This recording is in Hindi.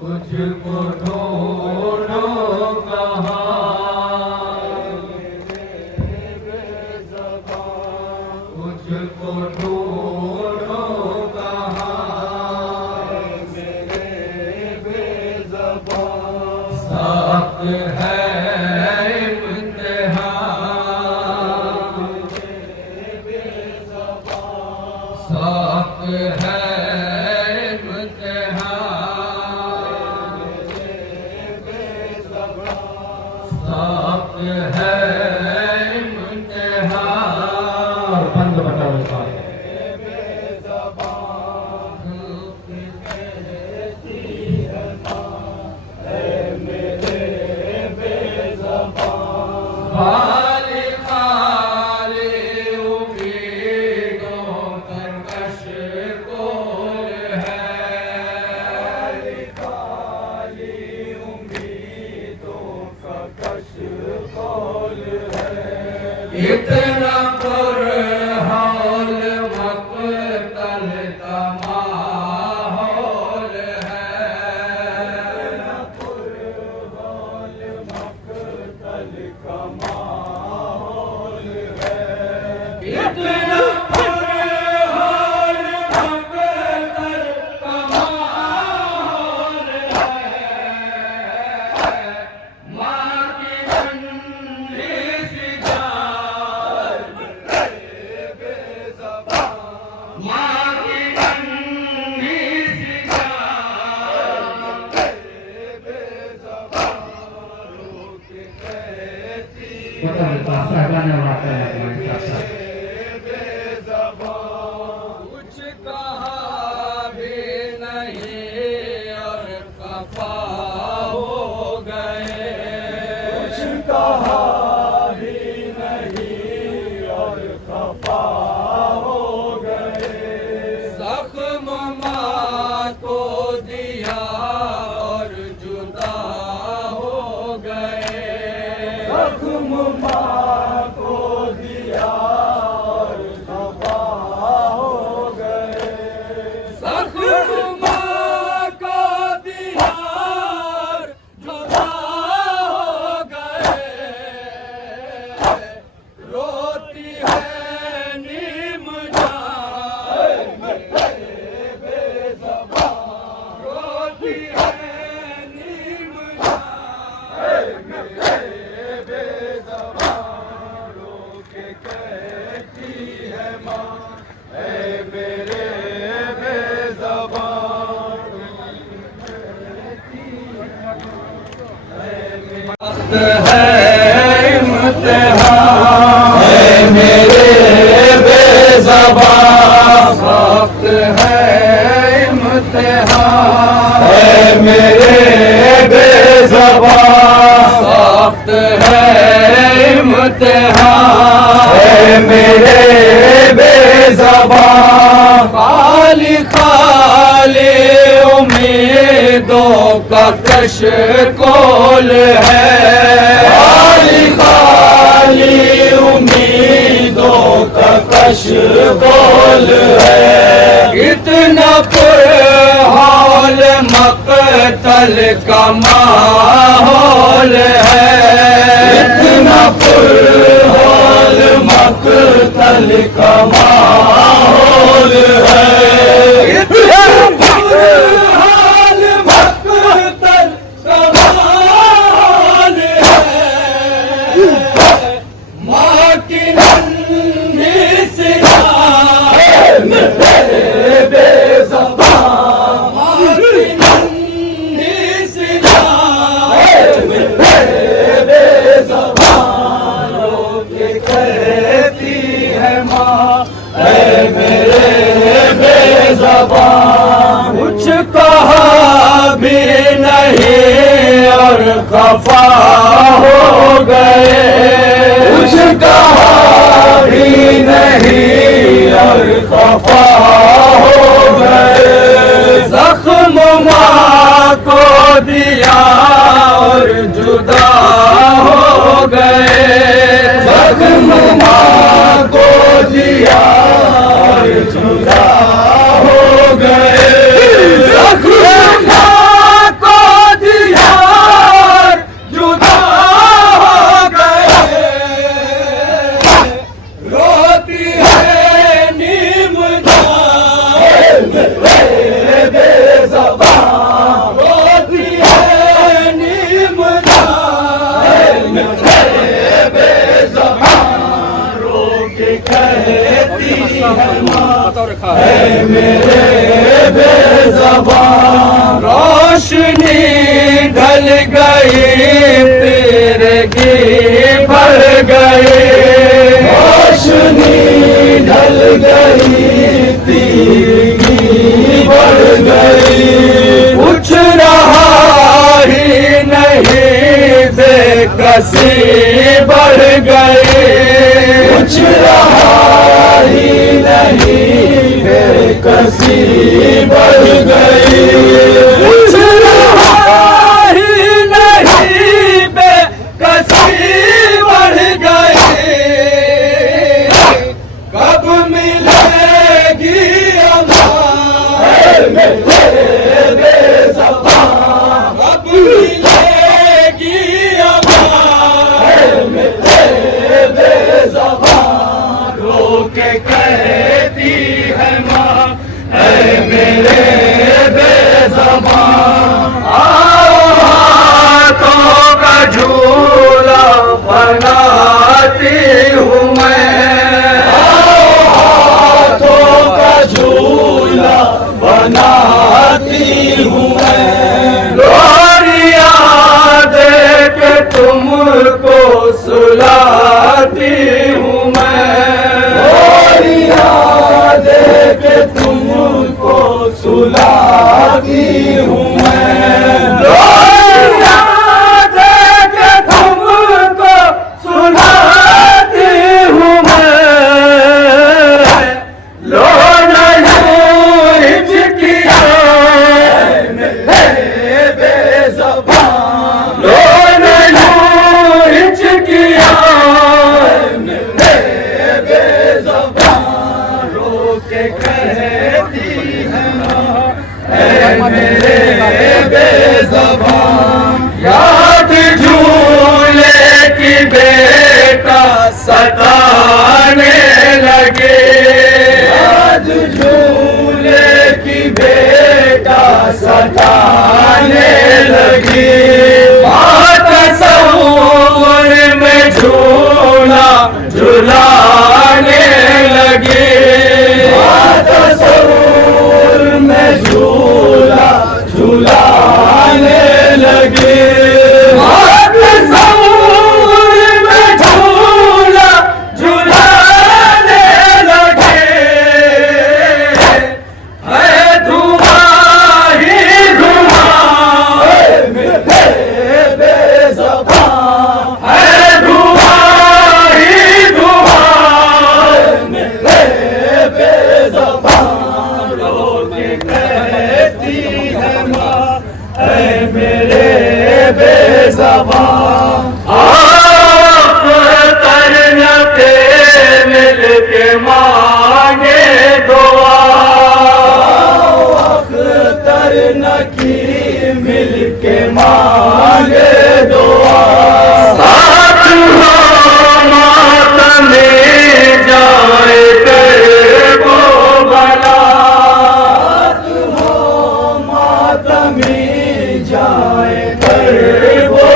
तुझको ढूंढो कहाँ, तुझको ढूंढो कहाँ, सख्त है सख्त है इम्तिहान, सख्त है इम्तिहान। बंद बताओ खाली खाली उम्मीदों का कशकोल है, खाली उम्मीदों का कशकोल है। इतना पुरहौल मक़तल का माहौल है, इतना पुरहौल मक़तल का माहौल है। इतना पुरहौल मक़तल का माहौल है, माँ की नन्ही सी जान, माँ की नन्ही सी जान, कुछ कहा भी नहीं और खफा हो गए, कुछ कहा भी नहीं और खफा हो गए। जख्म माँ को दिया और जुदा हो गए, जख्म माँ को दिया और जुदा हो गए। जख्म माँ को दिया और जुदा हो गए। रोती है नीम जान, रोती है नीम जान, के कहती है माँ, ऐ मेरे बेज़बान। सख्त है इम्तिहान, ऐ मेरे बेज़बान, सख्त है इम्तिहान, ऐ मेरे बेज़बान, सख्त है इम्तिहान, ऐ मेरे बेज़बान। खाली खाली उम्मीदों का कशकोल है, खाली खाली उम्मीदों का कशकोल है। इतना पुरहौल मक़तल का माहौल है, इतना पुरहौल मक़तल का माहौल है। इतना पुरहौल मक़तल का माहौल है, माँ की नन्ही सी जान, बेज़बान, माँ की नन्ही सी जान, बेज़बान। के कहती है माँ, ऐ मेरे बेज़बान। कुछ कहा भी नहीं और खफा हो गए, कुछ कहा भी नहीं और खफा हो गए। जख्म माँ को दिया और जुदा हो गए, जख्म माँ को दिया और जुदा हो गए। बेकसी बढ़ गई, कुछ रहा ही नहीं, बेकसी बढ़ गई, कुछ रहा ही नहीं, बेकसी बढ़ गई। कब मिलेगी अमान बेज़बान, कब मिलेगी अमान बेज़बान, रो के कहती है माँ ऐ मेरे बेज़बान। आओ हाथों का झूला बनाती हूँ मैं, आओ हाथों का झूला बनाती हूँ मैं, लोरियां दे के तुमको सुलाती हूँ मैं, लोरियां दे के तुमको सुलाती हूँ मैं, लोरियां दे के तुमको सुलाती हूँ मैं, लो नहीं हिचकिया मेरे बेज़बान, लो नहीं हिचकिया मेरे बेज़बान, रो के कहती है माँ ऐ मेरे बेज़बान। याद झूले की बेटा सताने लगे, याद झूले की बेटा सताने लगी, माँ तस्वीर में झूला झुलाने लगी, माँ तस्वीर में झूला झुलाने लगी, माँ तस्वीर में झूला झुलाने लगी। है धुआं ही धुआं मेरे बेज़बान, है धुआं ही धुआं मेरे बेज़बान, रो के कहती है माँ ऐ मेरे बेज़बान। आप तरन के मिल के मांगे दुआ, तरन की मिल के मांगे दुआ, साथ हो मातम जाए कर वो भला, साथ हो मातम जाए कर वो